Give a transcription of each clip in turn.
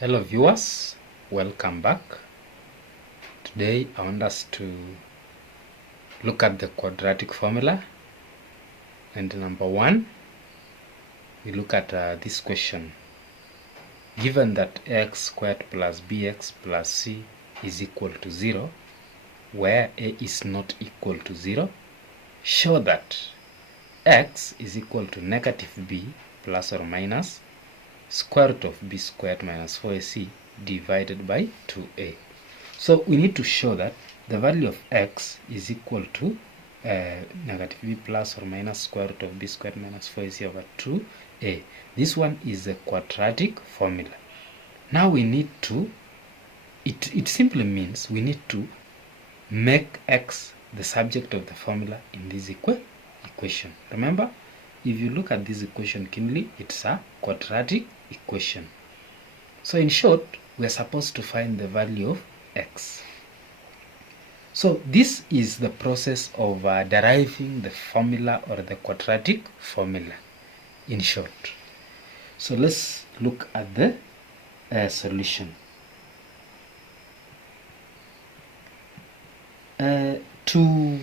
Hello viewers, welcome back. Today I want us to look at the quadratic formula, and number one we look at this question. Given that x squared plus bx plus c is equal to 0, where a is not equal to 0, show that x is equal to negative b plus or minus square root of b squared minus 4ac divided by 2a. So we need to show that the value of x is equal to negative b plus or minus square root of b squared minus 4ac over 2a. This one is a quadratic formula. Now we need to, it simply means we need to make x the subject of the formula in this equation. Remember, if you look at this equation keenly, it's a quadratic equation. So in short, we are supposed to find the value of x. So this is the process of deriving the formula or the quadratic formula in short. So let's look at the solution. To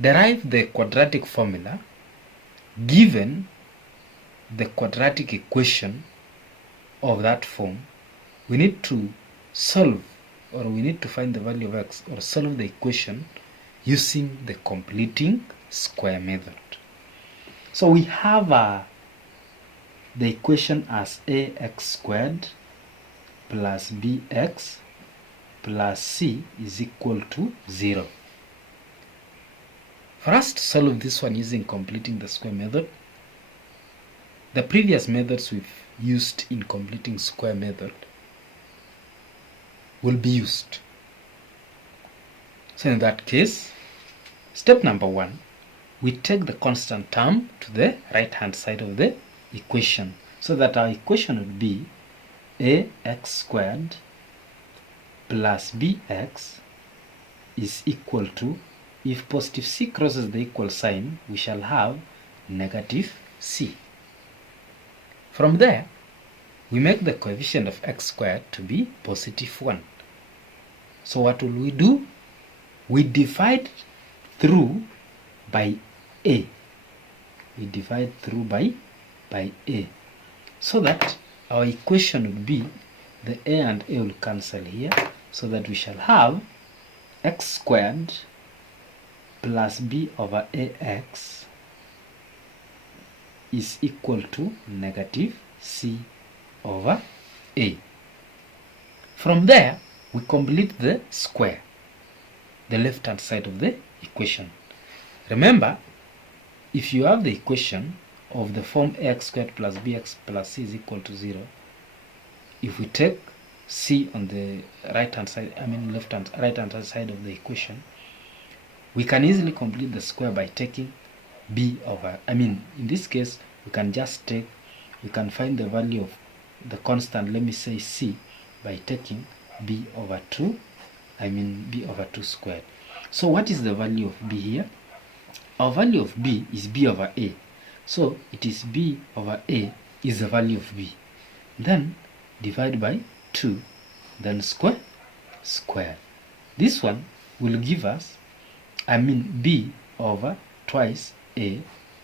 derive the quadratic formula, given the quadratic equation of that form, we need to solve, or we need to find the value of x, or solve the equation using the completing square method. So we have the equation as ax squared plus bx plus c is equal to 0. For us to solve this one using completing the square method, the previous methods we've used in completing square method will be used. So in that case, step number one, we take the constant term to the right hand side of the equation, so that our equation would be ax squared plus bx is equal to, if positive c crosses the equal sign, we shall have negative c. From there, we make the coefficient of x squared to be positive 1. So what will we do? We divide through by a. We divide through by a. So that our equation would be, the a and a will cancel here, so that we shall have x squared plus b over ax is equal to negative c over a. From there, we complete the square, the left hand side of the equation. Remember, if you have the equation of the form ax squared plus bx plus c is equal to 0, if we take c on the right hand side, right hand side of the equation, we can easily complete the square by taking b over, in this case, we can just take, we can find the value of the constant, let me say c, by taking b over 2, b over 2 squared. So what is the value of b here? Our value of b is b over a. So it is b over a is the value of b. Then divide by 2, then square. This one will give us, b over twice a,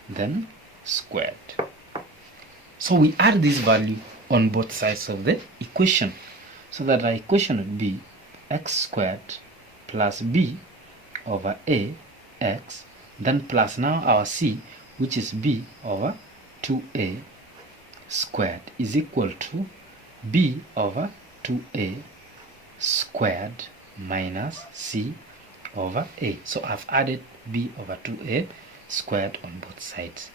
then squared. So we add this value on both sides of the equation, so that our equation would be x squared plus b over a x, then plus now our c, which is b over 2a squared, is equal to b over 2a squared minus c over a. So I've added b over 2a squared on both sides.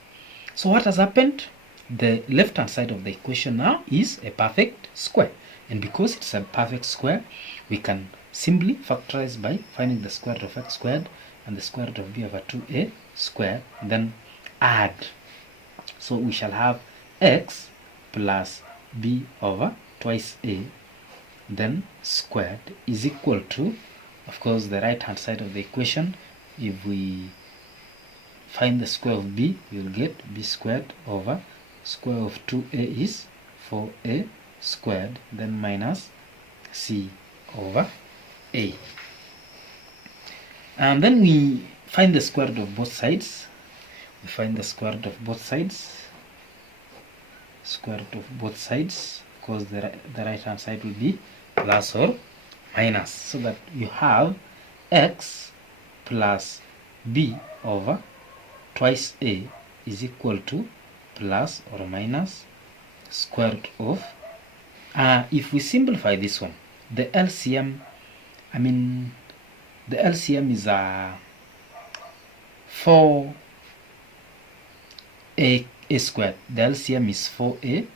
So what has happened? The left hand side of the equation now is a perfect square, and because it's a perfect square, we can simply factorize by finding the square root of x squared and the square root of b over 2a squared, then add. So we shall have x plus b over twice a, then squared, is equal to, of course, the right hand side of the equation. If we find the square of b, we will get b squared over square of 2a is 4a squared, then minus c over a. And then we find the square root of both sides. We find the square root of both sides. Square root of both sides, because the right hand side will be plus or minus, so that you have x plus b over twice a is equal to plus or minus square root of, if we simplify this one, the LCM, the LCM is 4a squared. The LCM is 4a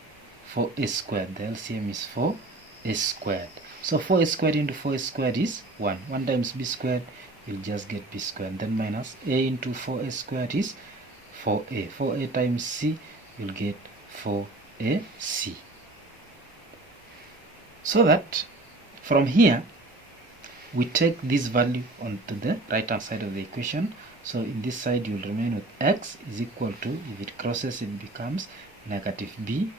squared. The LCM is 4a squared. So 4a squared into 4a squared is 1. 1 times b squared, you'll just get b squared. Then minus a into 4a squared is 4a. 4a times c, you'll get 4ac. So that from here, we take this value onto the right hand side of the equation. So in this side, you'll remain with x is equal to, if it crosses, it becomes negative b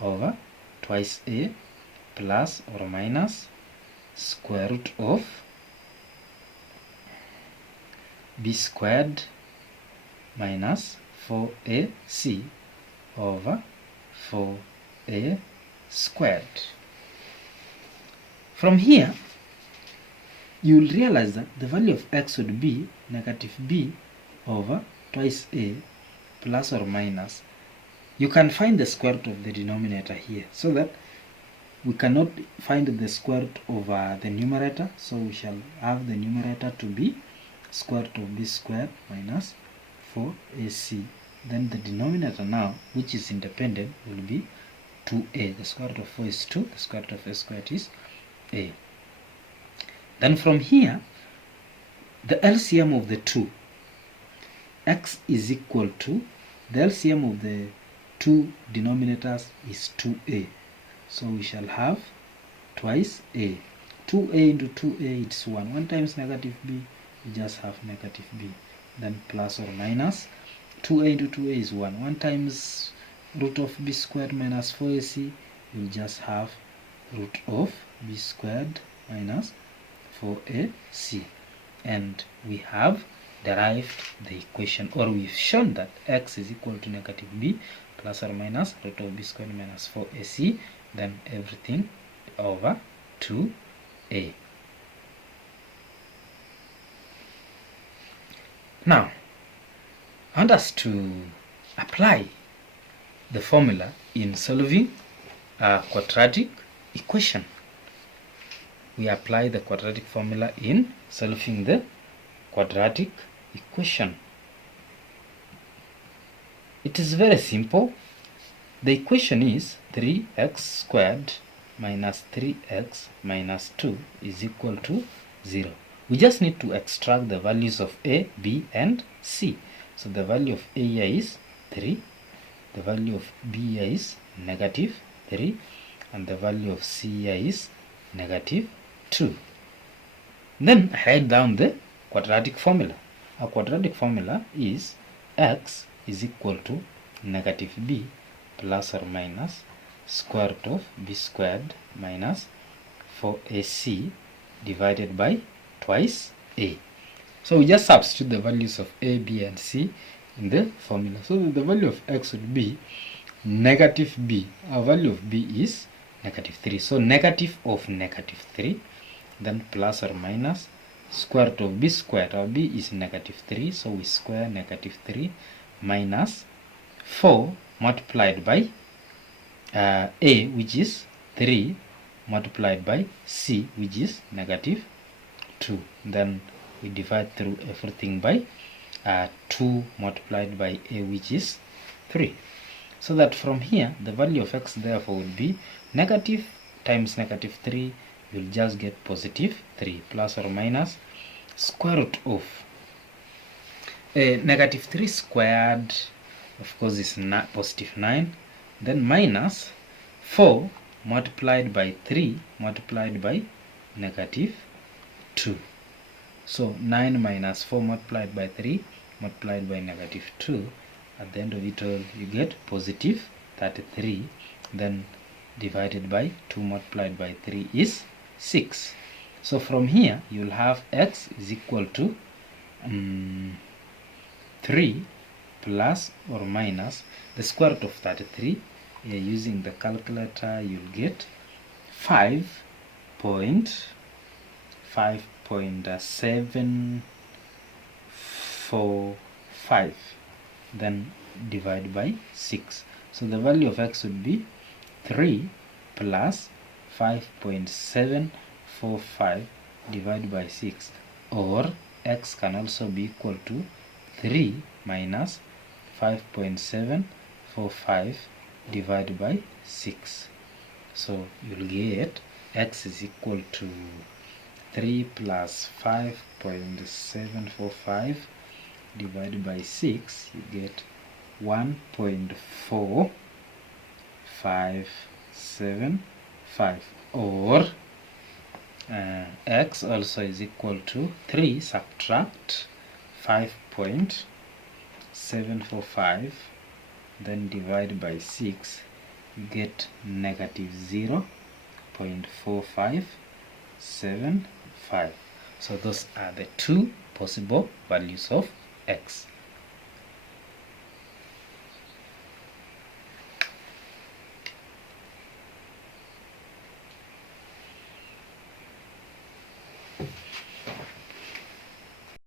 over twice a plus or minus square root of b squared minus 4ac over 4a squared. From here, you will realize that the value of x would be negative b over twice a plus or minus. You can find the square root of the denominator here, so that we cannot find the square root over the numerator, so we shall have the numerator to be square root of b squared minus 4ac. Then the denominator now, which is independent, will be 2a. The square root of 4 is 2, the square root of a squared is a. Then from here, the LCM of the two, x is equal to, the LCM of the two denominators is 2a. So we shall have twice a. 2a into 2a, it's 1. 1 times negative b, we just have negative b. Then plus or minus, 2a into 2a is 1. 1 times root of b squared minus 4ac, we'll just have root of b squared minus 4ac. And we have derived the equation, or we've shown that x is equal to negative b plus or minus root of b squared minus 4ac, then everything over 2a. Now, I want us to apply the formula in solving a quadratic equation. We apply the quadratic formula in solving the quadratic equation. It is very simple. The equation is 3x squared minus 3x minus 2 is equal to 0. We just need to extract the values of a, b, and c. So the value of a here is 3, the value of b here is negative 3, and the value of c here is negative 2. Then write down the quadratic formula. Our quadratic formula is x is equal to negative b plus or minus square root of b squared minus 4ac divided by twice a. So we just substitute the values of a, b, and c in the formula. So the value of x would be negative b. Our value of b is negative 3. So negative of negative 3, then plus or minus square root of b squared. Our b is negative 3, so we square negative 3 minus 4 multiplied by a, which is 3, multiplied by c, which is negative 2. Then we divide through everything by 2 multiplied by a, which is 3. So that from here, the value of x therefore would be negative times negative 3, you'll just get positive 3, plus or minus square root of negative 3 squared, of course, is positive 9, then minus 4 multiplied by 3 multiplied by negative 2. So 9 minus 4 multiplied by 3 multiplied by negative 2. At the end of it all, you get positive 33. Then divided by 2 multiplied by 3 is 6. So from here you'll have x is equal to 3 plus or minus the square root of 33. Using the calculator you'll get 5.745, then divide by 6. So the value of x would be 3 plus 5.745 divided by 6, or x can also be equal to 3 minus 5.745 divided by 6. So you'll get x is equal to 3 plus 5.745 divided by 6. You get 1.4575, or x also is equal to 3 subtract 5.745, then divide by 6. You get negative 0.4575. So those are the two possible values of x.